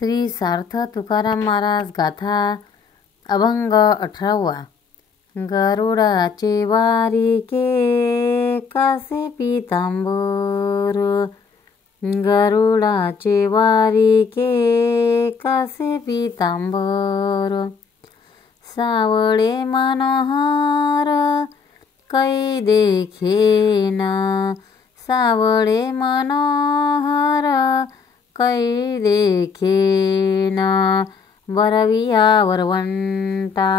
श्री सार्थ तुकाराम महाराज गाथा अभंग 18वा। गरुडाचे वारिके कासे पीतांबर, गरुडाचे वारिके कासे पीतांबर, सावळे मनोहर कै देखेन, सावळे मनोहर कै देखेन, बरविया वरवंटा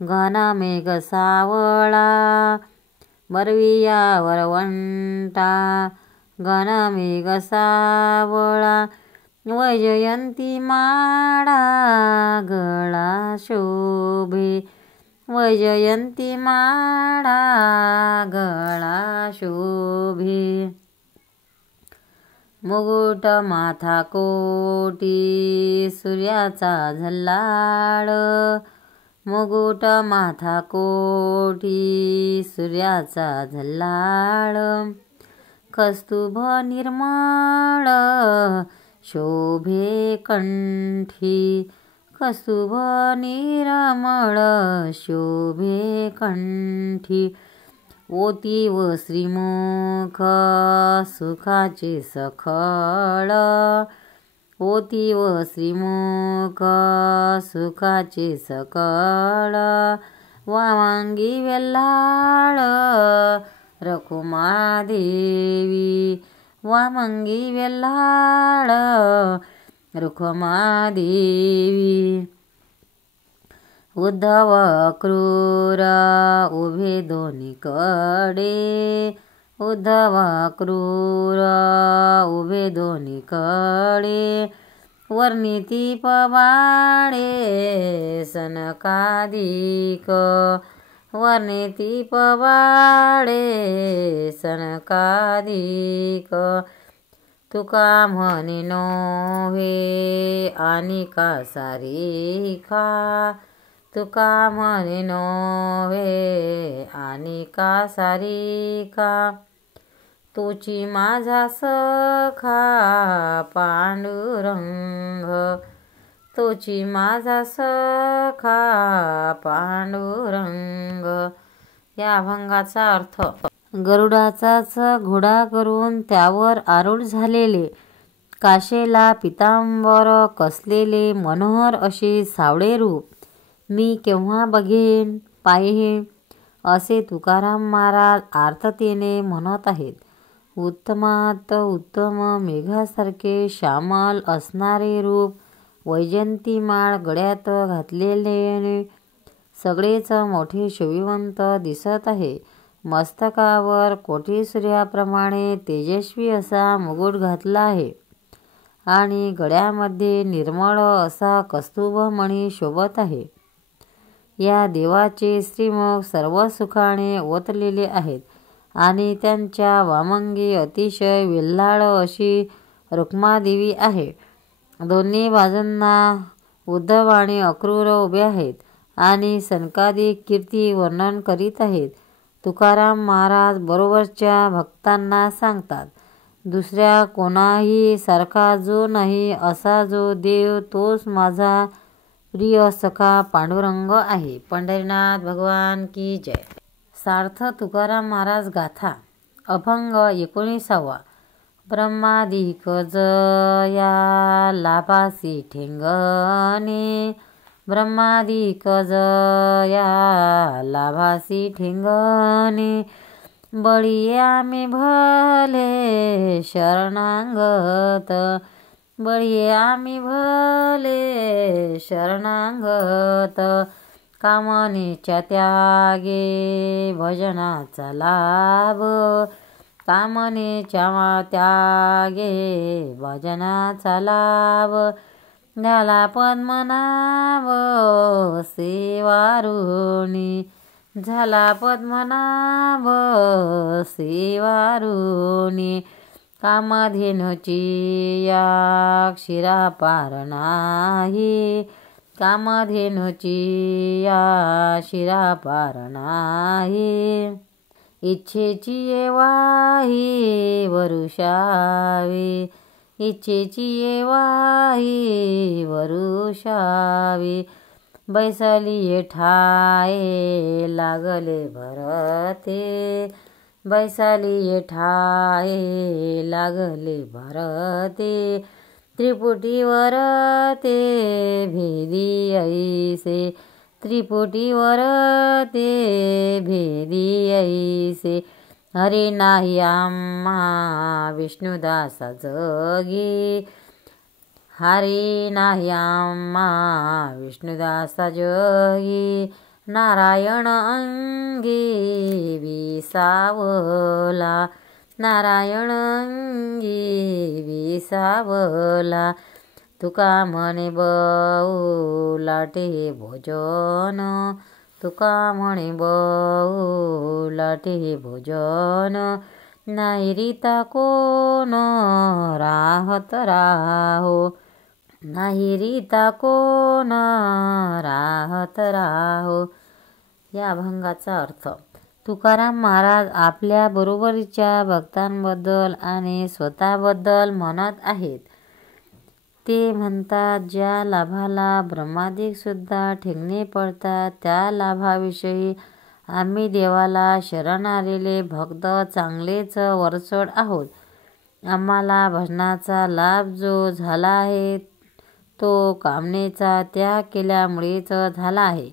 घना मेघ सावळा, बरविया वरवंटा घना मेघ सावळा, वैजयंती माळा गळा शोभे, वैजयंती माळा गळा शोभे, मुकुट माथा कोटी सूर्याचा झल्लाळ, मुकुट माथा कोटी सूर्याचा झल्लाळ, कस्तुभ निर्मळ शोभे कंठी, कस्तुभ निर्मळ शोभे कंठी, ओती व श्रीमुख सुखाचे सखळ, ओती व श्रीमुख सुखाचे सकळ, वामांगी वेल्हाळ रखुमादेवी, वामांगी वेल्हाळ रखुमादेवी, उद्धव क्रूर उभे दोन्हीकडे, उद्धव क्रूर उभे दोन्हीकडे, वर्णिती पवाडे सनकादिक, वर्णिती पवाडे सनकादिक, तुका म्हणे नोहे आनिका सारिखा, तुका म्हणे नोहे आनिका सारिखा, तोची माझा सखा पांडुरंग, तोची माझा सखा पांडुरंग। या अभंगाचा अर्थ, गरुडाचाच घोडा करून त्यावर आरूढ झालेले, काशेला पितांबर कसलेले मनोहर असे सावळे रूप मी केव्हा बघेन पाहेन, असे तुकाराम महाराज आर्ततेने म्हणत आहेत। उत्तमात उत्तम मेघासारखे श्यामल असणारे रूप, वैजयंती माळ गळ्यात घातलेले सगळेच मोठे शोभिवंत दिसत आहे। मस्तकावर कोटी सूर्याप्रमाणे तेजस्वी असा मुकुट घातला आहे आणि गळ्यामध्ये निर्मळ असा कस्तुभ मणी शोभत आहे। या देवाचे श्रीमुख सर्व सुखाने ओतलेले आहेत आणि त्यांच्या वामंगी अतिशय वेल्हाळ अशी रुक्मादेवी आहे। दोन्ही बाजूंना उद्धव आणि अक्रूर उभे आहेत आणि सनकादिक कीर्ती वर्णन करीत आहेत। तुकाराम महाराज बरोबरच्या भक्तांना सांगतात, दुसऱ्या कोणाही सारखा जो नाही असा जो देव तोच माझा प्रिय सखा पांडुरंग आहे। पंढरीनाथ भगवान की जय। सार्थ तुकाराम महाराज गाथा अभंग 19वा। ब्रह्मादिक जया लाभासी ठेंगणे, ब्रह्मादिक जया लाभासी ठेंगणे, बळी आम्ही भले शरणागत, बळी आम्ही भले शरणागत, कामनेच्या त्यागे भजनाचा लाभ, कामनेच्या त्यागे भजनाचा लाभ, झाला पद्मनाभ सेवारुणी, झाला पद्मनाभ सेवारुणी, कामधेनुची या क्षीरापार नाही, कामधेनुची या क्षीरापार नाही, इच्छेची येवाही वरुषावे, इच्छेची येवाई वरुषावी, बैसली ठाये लागले भरते, बैसली ठाये लागले भरते, त्रिपुटीवर ते भेदी ऐसे, त्रिपुटीवर ते भेदी ऐसे, हरी नाही आम्हा विष्णुदासा जगी, हरी नाही आम्हा विष्णुदासा जगी, नारायण अंगी विसावला, नारायण अंगी विसावला, तुका म्हणे बहुलाटे भोजन, तुका म्हणे बहुलाटे भोजन, नाही रीता कोण राहत राहो, नाही रीता कोण राहत राहो. या अभंगाचा अर्थ. तुकाराम महाराज आपल्या बरोबरीच्या भक्तांबद्दल आणि स्वतःबद्दल म्हणत आहेत. ते म्हणतात, ज्या लाभाला ब्रह्मादिक सुद्धा ठेंगणे पडतात त्या लाभाविषयी आम्ही देवाला शरण आलेले भक्त चांगलेच वरचढ आहोत. आम्हाला भजनाचा लाभ जो झाला आहे तो कामनेचा त्याग केल्यामुळेच झाला आहे.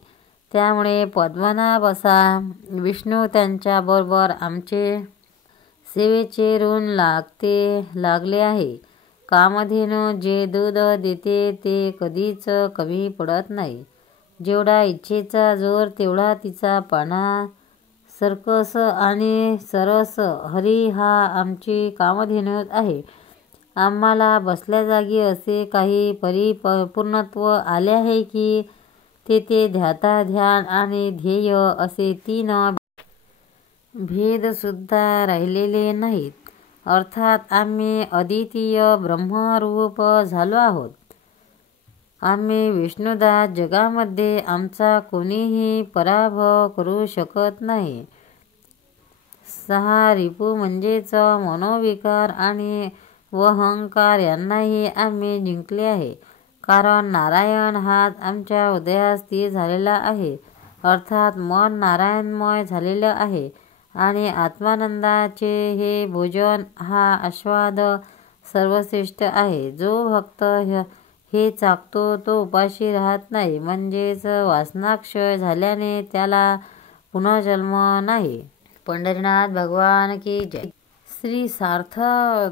त्यामुळे पद्मनाभ असा विष्णू त्यांच्याबरोबर आमचे सेवेचे ऋण लागले आहे. कामधेनू जे दूध देते ते कधीच कमी पडत नाही. जेवढा इच्छेचा जोर तेवढा तिचा पाना. सर्कस आणि सरस हरी हा आमची कामधेनू आहे. आम्हाला बसल्या जागी असे काही परिपूर्णत्व आले आहे की तेथे ध्याता ध्यान आणि ध्येय असे 3 भेद सुद्धा राहिलेले नाहीत. अर्थात आम्ही अद्वितीय ब्रह्मरूप झालो आहोत. आम्ही विष्णुदास जगामध्ये आमचा कोणीही पराभव करू शकत नाही. 6 रिपू म्हणजेच मनोविकार आणि अहंकार यांनाही आम्ही जिंकले आहे. कारण नारायण हाच आमच्या हृदयात स्थिर झालेला आहे. अर्थात मन नारायणमय झालेले आहे आणि आत्मानंदाचे हे भोजन हा आस्वाद सर्वश्रेष्ठ आहे. जो भक्त हे चाखतो तो उपाशी राहत नाही. म्हणजेच वासनाक्षय झाल्याने त्याला पुनर्जन्म नाही. पंढरीनाथ भगवान की जय. श्री सार्थ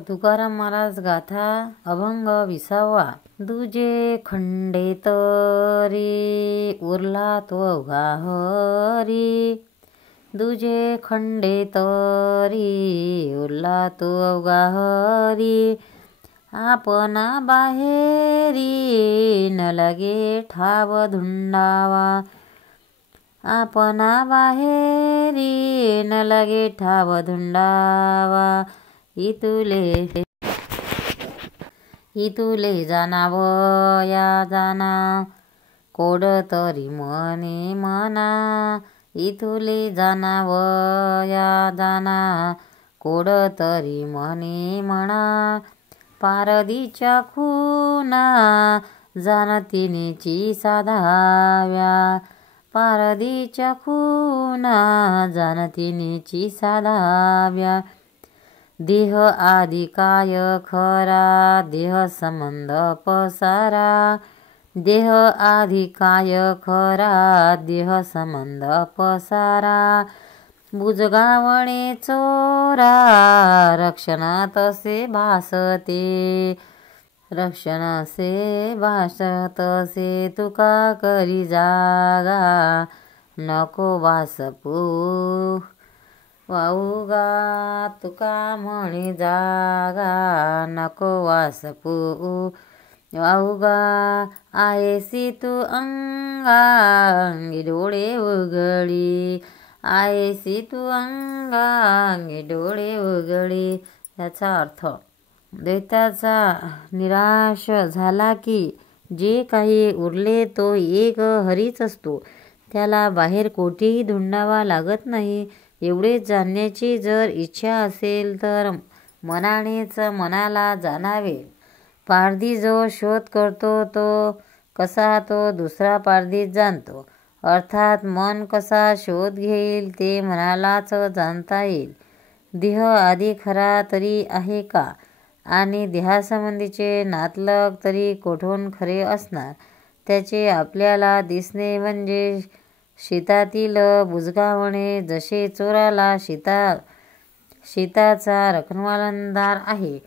तुकाराम महाराज गाथा अभंग 20वा. दुजे खंडे तरी उरला तो अवघा हरी, दुजे खंडे तरी उरला तो अवघा हरी, आपणा बाहेरी न लगे ठाव धुंडावा, आपणा बाहेरी न लगे ठाव धुंडावा, इतुले जाणावया जाना कोड तरी मने मना, इथुले जाणावया जाना कोड तरी मने म्हणा, पारदीच्या खुना जाणतिनीची साधाव्या, पारदीच्या खुना जाणतिनीची साधाव्या, देह आदि काय खरा देह संबंध पसारा, देह आदि काय खरा देह संबंध पसारा, बुजगावणे चोरा रक्षण तसे भासते, रक्षण से भासतसे तुका करी जागा, नको वासपू वाऊगा, तुका म्हणे जागा नको वासपू वाऊगा, आहेसी तू अंगांगी डोळे उघडी, आहेसी तू अंगांगी डोळे उघडी. याचा अर्थ. दैत्याचा निराश झाला की जे काही उरले तो एक हरीच असतो. त्याला बाहेर कोठेही धुंडावा लागत नाही. एवढेच जाणण्याची जर इच्छा असेल तर मनानेच मनाला जाणावे. पारधी जो शोध करतो तो कसा तो दुसरा पारधी जाणतो. अर्थात मन कसा शोध घेईल ते मनालाच जाणता येईल. देह आधी खरा तरी आहे का आणि देहासंबंधीचे नातलग तरी कोठून खरे असणार. त्याचे आपल्याला दिसणे म्हणजे शेतातील बुजगावणे. जसे चोराला शेताचा रखवालदार आहे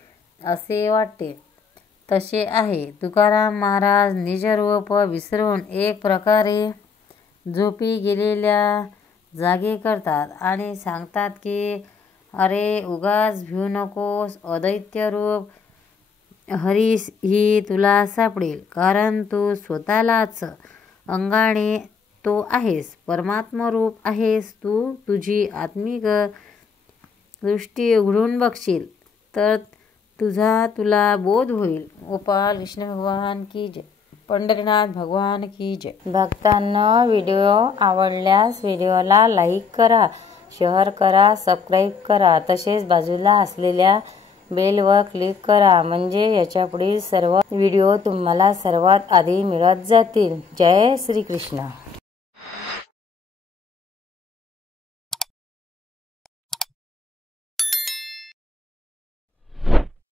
असे वाटते तसे आहे. तुकाराम महाराज निजरूप विसरून एक प्रकारे झोपी गेलेल्या जागे करतात आणि सांगतात की अरे उगाच भिऊ नकोस. अद्वैत रूप हरी ही तुला सापडेल, कारण तू स्वतःलाच अंगाने तो आहेस. परमात्मरूप आहेस तू. तुझी आत्मिक दृष्टी उघडून बघशील तर तुला बोध होईल. गोपाल कृष्ण भगवान की जय. पंढरीनाथ भगवान की जय. भक्तांनो, व्हिडिओ आवडल्यास व्हिडिओला लाईक करा, शेअर करा, सबस्क्राईब करा. तसेच बाजूला असलेल्या बेलवर क्लिक करा, म्हणजे याच्यापुढील सर्व व्हिडिओ तुम्हाला सर्वात आधी मिळत जातील. जय श्री कृष्ण.